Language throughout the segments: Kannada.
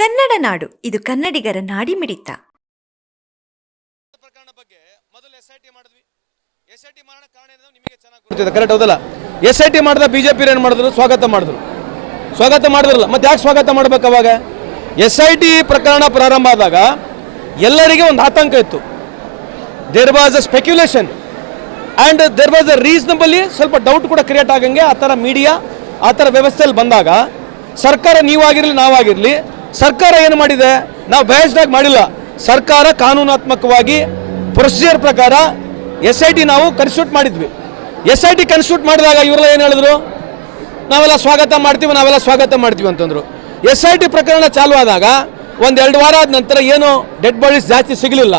ಕನ್ನಡ ನಾಡು ಇದು ಕನ್ನಡಿಗರ ನಾಡಿಮಿಡಿತ ಪ್ರಕರಣ ಬಗ್ಗೆ ಮೊದಲು ಎಸ್ ಐ ಟಿ ಮಾಡಿದ್ವಿ. ಎಸ್ ಐ ಟಿ ಮಾಡೋಣ ಕಾರಣ ಏನಂದ್ರೆ ನಿಮಗೆ ಚೆನ್ನಾಗಿ ಗೊತ್ತಿದೆ ಕರೆಕ್ಟ್ ಹೌದಲ್ಲ? ಎಸ್ ಐ ಟಿ ಮಾಡಿದ ಬಿಜೆಪಿ ಏನು ಮಾಡಿದ್ರು? ಸ್ವಾಗತ ಮಾಡಿದ್ರು. ಸ್ವಾಗತ ಮಾಡಿದ್ರಲ್ಲ ಮತ್ತೆ ಯಾಕೆ ಸ್ವಾಗತ ಮಾಡ್ಬೇಕು ಅವಾಗ? ಎಸ್ ಐ ಟಿ ಪ್ರಕರಣ ಪ್ರಾರಂಭ ಆದಾಗ ಎಲ್ಲರಿಗೆ ಒಂದು ಆತಂಕ ಇತ್ತು. There was a speculation and there was a reasonably ಸ್ವಲ್ಪ ಡೌಟ್ ಕೂಡ ಕ್ರಿಯೇಟ್ ಆಗಂಗೆ ಆ ಥರ ಮೀಡಿಯಾ ಆ ಥರ ವ್ಯವಸ್ಥೆಯಲ್ಲಿ ಬಂದಾಗ ಸರ್ಕಾರ ನೀವಾಗಿರಲಿ ನಾವಾಗಿರಲಿ ಸರ್ಕಾರ ಏನು ಮಾಡಿದೆ? ನಾವು ಬಯಸ್ದಾಗ ಮಾಡಿಲ್ಲ. ಸರ್ಕಾರ ಕಾನೂನಾತ್ಮಕವಾಗಿ ಪ್ರೊಸೀಜರ್ ಪ್ರಕಾರ ಎಸ್ ಐ ಟಿ ನಾವು ಕನ್ಸ್ಟಿಟ್ಯೂಟ್ ಮಾಡಿದ್ವಿ. ಎಸ್ ಐ ಟಿ ಕನ್ಸ್ಟಿಟ್ಯೂಟ್ ಮಾಡಿದಾಗ ಇವರೆಲ್ಲ ಏನು ಹೇಳಿದ್ರು? ನಾವೆಲ್ಲ ಸ್ವಾಗತ ಮಾಡ್ತೀವಿ, ನಾವೆಲ್ಲ ಸ್ವಾಗತ ಮಾಡ್ತೀವಿ ಅಂತಂದ್ರು. ಎಸ್ ಐ ಟಿ ಪ್ರಕರಣ ಚಾಲು ಆದಾಗ ಒಂದು ಎರಡು ವಾರ ಆದ ನಂತರ ಏನು ಡೆಡ್ ಬಾಡೀಸ್ ಜಾಸ್ತಿ ಸಿಗಲಿಲ್ಲ.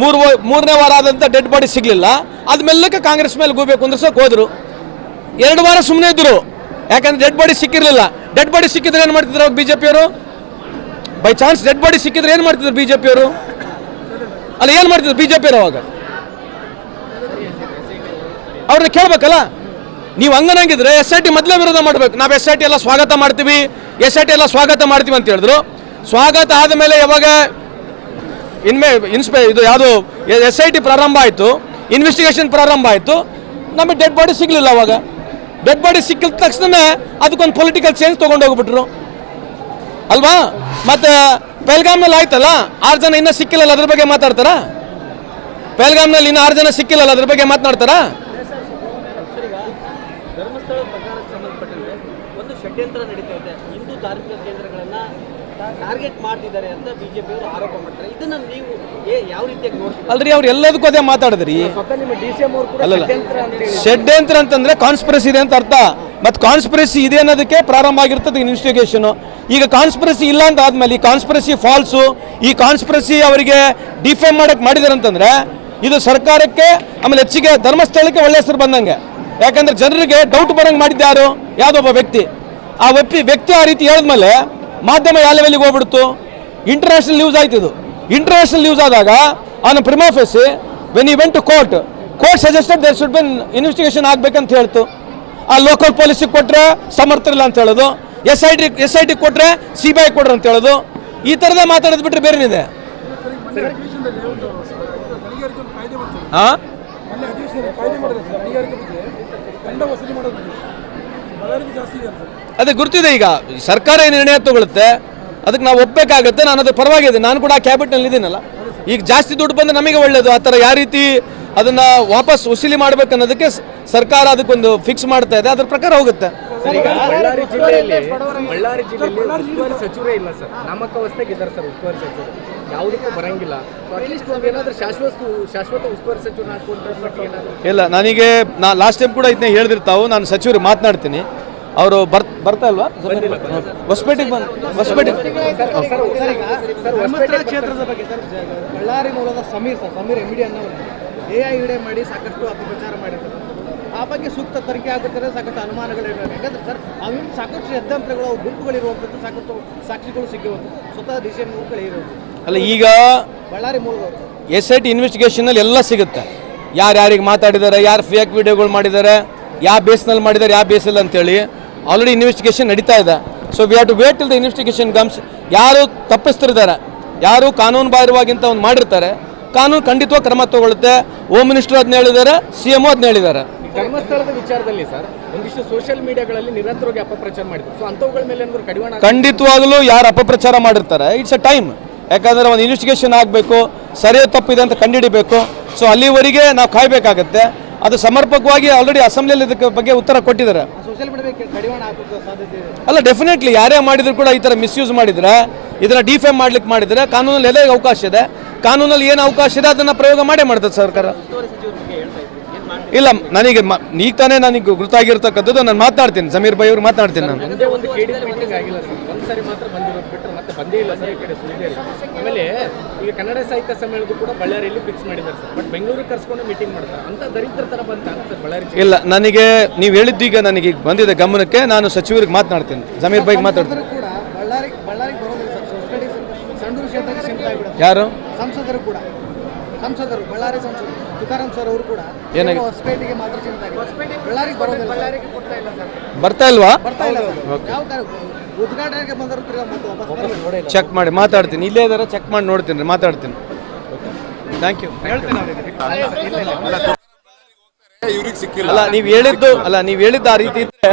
ಮೂರು ಮೂರನೇ ವಾರ ಆದಂಥ ಡೆಡ್ ಬಾಡಿ ಸಿಗಲಿಲ್ಲ. ಅದ್ಮೇಲಕ್ಕೆ ಕಾಂಗ್ರೆಸ್ ಮೇಲೆ ಗೂಬೇಕು ಅಂದ್ರೆ ಹೋದರು. ಎರಡು ವಾರ ಸುಮ್ಮನೆ ಇದ್ದರು ಯಾಕಂದ್ರೆ ಡೆಡ್ ಬಾಡಿ ಸಿಕ್ಕಿರಲಿಲ್ಲ. ಡೆಡ್ ಬಾಡಿ ಸಿಕ್ಕಿದ್ರೆ ಏನು ಮಾಡ್ತಿದ್ರು ಬಿ ಜೆ ಪಿಯವರು ಬೈ ಚಾನ್ಸ್ ಡೆಡ್ ಬಾಡಿ ಸಿಕ್ಕಿದ್ರೆ ಏನು ಮಾಡ್ತಿದ್ರು ಬಿ ಜೆ ಅಲ್ಲ ಏನು ಮಾಡ್ತಿದ್ರು ಬಿ ಜೆ ಪಿಯವರು ಅವಾಗ? ಅವ್ರನ್ನ ಕೇಳ್ಬೇಕಲ್ಲ? ನೀವು ಹಂಗನಂಗಿದ್ರೆ ಎಸ್ ಐ ಟಿ ಮೊದಲೇ ವಿರೋಧ ಮಾಡಬೇಕು. ನಾವು ಎಸ್ ಐ ಟಿ ಎಲ್ಲ ಸ್ವಾಗತ ಮಾಡ್ತೀವಿ. ಎಸ್ ಐ ಟಿ ಎಲ್ಲ ಸ್ವಾಗತ ಮಾಡ್ತೀವಿ ಅಂತ ಹೇಳಿದ್ರು. ಸ್ವಾಗತ ಆದಮೇಲೆ ಯಾವಾಗ ಇನ್ಮೇ ಇನ್ಸ್ಪೆ ಇದು ಯಾವುದು ಎಸ್ ಐ ಟಿ ಪ್ರಾರಂಭ ಆಯಿತು. ಇನ್ವೆಸ್ಟಿಗೇಷನ್ ಪ್ರಾರಂಭ ಆಯಿತು. ನಮಗೆ ಡೆಡ್ ಬಾಡಿ ಸಿಗಲಿಲ್ಲ ಅವಾಗ. ಡೆಡ್ ಬಾಡಿ ಸಿಕ್ಕಿದ ತಕ್ಷಣ ಅದಕ್ಕೊಂದು ಪೊಲಿಟಿಕಲ್ ಚೇಂಜ್ ತೊಗೊಂಡು ಹೋಗ್ಬಿಟ್ರು ಅಲ್ವಾ? ಮತ್ತೆ ಪೆಲ್ಗಾಮ್ನಲ್ಲಿ ಆಯ್ತಲ್ಲ? ಆರು ಜನ ಇನ್ನೂ ಸಿಕ್ಕಿಲ್ಲಲ್ಲ ಅದ್ರ ಬಗ್ಗೆ ಮಾತಾಡ್ತಾರಾ? ಪೆಲ್ಗಾಮ್ನಲ್ಲಿ ಇನ್ನೂ ಆರು ಜನ ಸಿಕ್ಕಿಲ್ಲಲ್ಲ ಅದ್ರ ಬಗ್ಗೆ ಮಾತನಾಡ್ತಾರಾ? ಷಡ್ಯಂತ್ರ ನಡೀತಾ ಇದೆ ಹಿಂದೂ ಧಾರ್ಮಿಕ ಕೇಂದ್ರಗಳನ್ನ ಟಾರ್ಗೆಟ್ ಮಾಡ್ತಿದ್ದಾರೆ ಅಂತ ಬಿಜೆಪಿಯವರು ಆರೋಪ ಮಾಡ್ತಾರೆ. ಇದನ್ನ ನೀವು ಏ- ಯಾವ ರೀತಿಯಾಗಿ ನೋಡ್ತೀರಾ? ಅಲ್ರಿ ಅವ್ರು ಎಲ್ಲದಕ್ಕೂ ಅದೇ ಮಾತಾಡಿದ್ರಿ. ಸ್ವತಃ ನಿಮ್ಮ ಡಿ ಸಿ ಅವರು ಕೂಡ ಷಡ್ಯಂತ್ರ ಅಂತ ಹೇಳಿ ಷಡ್ಯಂತ್ರ ಅಂತಂದ್ರೆ ಕಾನ್ಸ್ಪಿರಸಿ ಇದೆ ಅಂತ ಅರ್ಥ. ಮತ್ತೆ ಕಾನ್ಸ್ಪಿರಸಿ ಇದೆ ಅನ್ನೋದಕ್ಕೆ ಪ್ರಾರಂಭ ಆಗಿರ್ತದೆ ಇನ್ವೆಸ್ಟಿಗೇಷನ್ ಈಗ ಕಾನ್ಸ್ಪಿರಸಿ ಇಲ್ಲ ಅಂತ ಆದ್ಮೇಲೆ ಈ ಕಾನ್ಸ್ಪಿರಸಿ ಫಾಲ್ಸು ಈ ಕಾನ್ಸ್ಪಿರಸಿ ಅವರಿಗೆ ಡಿಫೇಮ್ ಮಾಡೋಕ್ಕೆ ಮಾಡಿದ್ದಾರೆ ಅಂತಂದ್ರೆ ಇದು ಸರ್ಕಾರಕ್ಕೆ, ಆಮೇಲೆ ಹೆಚ್ಚಿಗೆ ಧರ್ಮಸ್ಥಳಕ್ಕೆ ಒಳ್ಳೆ ಹೆಸರು ಬಂದಂಗೆ. ಯಾಕಂದ್ರೆ ಜನರಿಗೆ ಡೌಟ್ ಬರಂಗೆ ಮಾಡಿದ್ದ ಯಾರು? ಯಾವುದೊಬ್ಬ ವ್ಯಕ್ತಿ. ಆ ವ್ಯಕ್ತಿ ವ್ಯಕ್ತಿ ಆ ರೀತಿ ಹೇಳಿದ್ಮೇಲೆ ಮಾಧ್ಯಮ ಯಾವ ಲೆವೆಲ್ಗೆ ಹೋಗ್ಬಿಡ್ತು? ಇಂಟರ್ನ್ಯಾಷನಲ್ ನ್ಯೂಸ್ ಆಯ್ತು ಇದು. ಇಂಟರ್ನ್ಯಾಷನಲ್ ನ್ಯೂಸ್ ಆದಾಗ on prima facie when event went to court court suggested there should been investigation ಆಗ್ಬೇಕಂತ ಹೇಳ್ತು. ಆ ಲೋಕಲ್ ಪೊಲೀಸಿಗೆ ಕೊಟ್ಟರೆ ಸಮರ್ಥರಿಲ್ಲ ಅಂತ ಹೇಳೋದು. S I T S I T ಕೊಟ್ಟರೆ ಸಿ ಬಿ ಐ ಕೊಡ್ರಿ ಅಂತ ಹೇಳೋದು. ಈ ಥರದೇ ಮಾತಾಡೋದು ಬಿಟ್ಟರೆ ಬೇರೆನಿದೆ? ಹಾಂ ಅದೇ ಗುರ್ತಿದೆ ಈಗ. ಸರ್ಕಾರ ಏನು ನಿರ್ಣಯ ತಗೊಳುತ್ತೆ? ಅದಕ್ಕೆ ನಾವು ಒಪ್ಪಬೇಕಾಗುತ್ತೆ ನಾನು ಅದ್ರ ಪರವಾಗಿದೆ ನಾನು ಕೂಡ ಆ ಕ್ಯಾಬಿಟ್ನಲ್ಲಿ ಇದ್ದೀನಲ್ಲ ಈಗ ಜಾಸ್ತಿ ದುಡ್ಡು ಬಂದರೆ ನಮಗೆ ಒಳ್ಳೇದು. ಆ ಥರ ಯಾವ ರೀತಿ ಅದನ್ನ ವಾಪಸ್ ವಸೂಲಿ ಮಾಡ್ಬೇಕನ್ನೋದಕ್ಕೆ ಸ- ಸರ್ಕಾರ ಅದಕ್ಕೊಂದು ಫಿಕ್ಸ್ ಮಾಡ್ತಾ ಇದೆ. ಅದ್ರ ಪ್ರಕಾರ ಹೋಗುತ್ತೆ. ಬಳ್ಳಾರಿ ಜಿಲ್ಲೆಯಲ್ಲಿ ಬಳ್ಳಾರಿ ಜಿಲ್ಲೆಯಲ್ಲಿ ಉಸ್ತುವಾರಿ ಸಚಿವರೇ ಇಲ್ಲ ಸರ್. ನಾಮಕಾವಸ್ಥೆಗೆ ಇದ್ದಾರೆ ಸರ್ ಉಸ್ತುವಾರಿ ಸಚಿವರು. ಯಾವುದಕ್ಕೂ ಬರಂಗಿಲ್ಲ. ಸೊ ಅಟ್ಲೀಸ್ಟ್ ಒಂದು ಏನಾದರೂ ಶಾಶ್ವತ ಶಾಶ್ವತ ಉಸ್ತುವಾರಿ ಸಚಿವರು ಹಾಕೊಂಡ್ರೆ ಏನಾದರೂ. ಇಲ್ಲ ನನಗೆ ನಾ ಲಾಸ್ಟ್ ಟೈಮ್ ಕೂಡ ಇದನ್ನ ಹೇಳ್ದಿರ್ತಾವು. ನಾನು ಸಚಿವರು ಮಾತನಾಡ್ತೀನಿ. ಅವರು ಬರ್ ಬರ್ತಾ ಇಲ್ವಾ? ಹೊಸಪೇಟೆಗೆ ಬಂದು ಹೊಸಪೇಟೆ ಧರ್ಮಸ್ಥಳ ಕ್ಷೇತ್ರದ ಬಗ್ಗೆ ಸರ್ ಬಳ್ಳಾರಿ ಮೂಲದ Sameer sir Sameer M D ಅನ್ನೋರು ಎ ಐ ಇಡೆ ಮಾಡಿ ಸಾಕಷ್ಟು ಅಪಪ್ರಚಾರ ಮಾಡಿದ್ದಾರೆ ಆ ಬಗ್ಗೆ ಸೂಕ್ತ ತನಿಖೆ ಆಗುತ್ತದೆ ಸಾಕಷ್ಟು ಅನುಮಾನಗಳಿವೆ. ಯಾಕಂದ್ರೆ ಸರ್ ಅವು ಸಾಕಷ್ಟು ಯಂತ್ರಗಳು ಗುಂಪುಗಳಿರುವಂಥದ್ದು ಸಾಕಷ್ಟು ಸಾಕ್ಷಿಗಳು ಸಿಗುವಂಥದ್ದು ಸ್ವತಃ ಡಿ ಸಿ ಎಂ ಇರೋದು. ಅಲ್ಲ ಈಗ ಬಳ್ಳಾರಿ ಮೂಲಗಳು ಎಸ್ ಐ ಟಿ ಇನ್ವೆಸ್ಟಿಗೇಷನಲ್ಲಿ ಎಲ್ಲ ಸಿಗುತ್ತೆ. ಯಾರು ಯಾರಿಗೆ ಮಾತಾಡಿದ್ದಾರೆ ಯಾರು ಫೇಕ್ ವಿಡಿಯೋಗಳು ಮಾಡಿದ್ದಾರೆ ಯಾವ ಬೇಸ್ನಲ್ಲಿ ಮಾಡಿದ್ದಾರೆ ಯಾವ ಬೇಸಲ್ಲಿ ಅಂತೇಳಿ ಆಲ್ರೆಡಿ ಇನ್ವೆಸ್ಟಿಗೇಷನ್ ನಡೀತಾ ಇದೆ. So we have to wait till the investigation comes ಯಾರು ತಪ್ಪಿಸ್ತಿರ್ತಾರೆ ಯಾರು ಕಾನೂನು ಬಾಹಿರವಾಗಿಂತ ಒಂದು ಮಾಡಿರ್ತಾರೆ ಕಾನೂನು ಖಂಡಿತವಾಗಿ ಕ್ರಮ ತಗೊಳ್ಳುತ್ತೆ. ಹೋಮ್ ಮಿನಿಸ್ಟರ್ ಅದನ್ನ ಹೇಳಿದ್ದಾರೆ ಸಿ ಎಂ ಅದನ್ನ ಹೇಳಿದ್ದಾರೆ. ಧರ್ಮಸ್ಥಳದ ವಿಚಾರದಲ್ಲಿ ಸರ್ ಒಂದಿಷ್ಟು ಸೋಷಿಯಲ್ ಮೀಡಿಯಾಗಳಲ್ಲಿ ನಿರಂತರವಾಗಿ ಅಪಪ್ರಚಾರ ಮಾಡಿದ್ರು. ಸೊ ಅಂಥವುಗಳ ಮೇಲೆ ಏನಾದ್ರು ಕಡಿವಾಣ ಖಂಡಿತವಾಗಲೂ ಯಾರು ಅಪಪ್ರಚಾರ ಮಾಡಿರ್ತಾರೆ. ಇಟ್ಸ್ ಅ ಟೈಮ್ ಯಾಕಂದ್ರೆ ಒಂದು ಇನ್ವೆಸ್ಟಿಗೇಷನ್ ಆಗಬೇಕು ಸರಿಯೋ ತಪ್ಪಿದೆ ಅಂತ ಕಂಡುಹಿಡಿಬೇಕು ಸೊ ಅಲ್ಲಿವರೆಗೆ ನಾವು ಕಾಯಬೇಕಾಗತ್ತೆ. ಅದು ಸಮರ್ಪಕವಾಗಿ ಆಲ್ರೆಡಿ ಅಸೆಂಬ್ಲಿಯಲ್ಲಿ ಇದಕ್ಕೆ ಬಗ್ಗೆ ಉತ್ತರ ಕೊಟ್ಟಿದ್ದಾರೆ. ಅಲ್ಲ ಡೆಫಿನೆಟ್ಲಿ ಯಾರೇ ಮಾಡಿದ್ರು ಕೂಡ ಈ ಥರ ಮಿಸ್ಯೂಸ್ ಮಾಡಿದರೆ ಇದನ್ನು ಡಿಫೇಮ್ ಮಾಡ್ಲಿಕ್ಕೆ ಮಾಡಿದರೆ ಕಾನೂನಲ್ಲಿ ಎಲ್ಲ ಅವಕಾಶ ಇದೆ. ಕಾನೂನಲ್ಲಿ ಏನು ಅವಕಾಶ ಇದೆ ಅದನ್ನು ಪ್ರಯೋಗ ಮಾಡೇ ಮಾಡ್ತದೆ ಸರ್ಕಾರ. ಇಲ್ಲ ನನಗೆ ಈಗ ತಾನೇ ನನಗೆ ಗೊತ್ತಾಗಿರ್ತಕ್ಕಂಥದ್ದು ನಾನು ಮಾತಾಡ್ತೀನಿ ಸಮೀರ್ ಭಾಯಿ ಅವ್ರು ಮಾತಾಡ್ತೀನಿ ನಾನು. ಆಮೇಲೆ ಈಗ ಕನ್ನಡ ಸಾಹಿತ್ಯ ಸಮ್ಮೇಳನ ಕೂಡ ಬಳ್ಳಾರಿಯಲ್ಲಿ ಫಿಕ್ಸ್ ಮಾಡಿದ್ದಾರೆ ಸರ್. ಬಟ್ ಬೆಂಗಳೂರಿಗೆ ಕರ್ಸ್ಕೊಂಡು ಮೀಟಿಂಗ್ ಮಾಡ್ತಾರೆ. ಅಂತ ದರಿದ್ರ ಬಂತ ಸರ್ ಬಳ್ಳಾರಿ ಇಲ್ಲ ನನಗೆ ನೀವು ಹೇಳಿದ್ದೀಗ ನನಗೆ ಬಂದಿದೆ ಗಮನಕ್ಕೆ ನಾನು ಸಚಿವರಿಗೆ ಮಾತನಾಡ್ತೀನಿ. ಸಮೀರ್ ಬೈಗ್ ಮಾತಾಡ್ತೀನಿ ಕೂಡ ಬಳ್ಳಾರಿ ಬಳ್ಳಾರಿಗೆ ಬರೋದಿಲ್ಲ ಸರ್ ಸೊಸೈಟಿ ಸಂಡೂರು ಕ್ಷೇತ್ರಕ್ಕೆ ಸೀಮಿತ ಆಗಿಬಿಡುತ್ತೆ ಯಾರು? ಸಂಸದರು ಕೂಡ. ಸಂಸದರು ಬಳ್ಳಾರಿ ಸಂಸದರು. ತುಕಾರಾಂ ಸರ್ ಅವರು ಕೂಡ ಏನಾಗಿ- ಹೊಸಪೇಟೆಗೆ ಮಾತ್ರ ಚಿಂತೆ ಆಗಿದೆ. ಬಳ್ಳಾರಿಗೆ ಬರೋದಿಲ್ಲ ಬಳ್ಳಾರಿಗೆ ಕೊಡ್ತಾ ಇಲ್ಲ ಸರ್. ಬರ್ತಾ ಇಲ್ವಾ? ಬರ್ತಾ ಇಲ್ಲ ಸರ್. ಯಾವ ಕಾರಣ ಉದ್ಘಾಟನೆಗೆ ಬಂದರು ತಿರ್ಗಾ ಮತ್ತೆ ವಾಪಸ್ ಬರ್ತಾರೆ. ಚೆಕ್ ಮಾಡಿ ಮಾತಾಡ್ತೀನಿ. ಇಲ್ಲೇ ಇದಾರೆ ಚೆಕ್ ಮಾಡಿ ನೋಡ್ತೀನಿ ರೀ ಮಾತಾಡ್ತೀನಿ. ಥ್ಯಾಂಕ್ ಯು ಇವ್ರಿಗೆ ಸಿಕ್ಕಿಲ್ಲ. ಅಲ್ಲ ನೀವು ಹೇಳಿದ್ದು ಅಲ್ಲ ನೀವು ಹೇಳಿದ್ದು ಆ ರೀತಿ ಇದ್ರೆ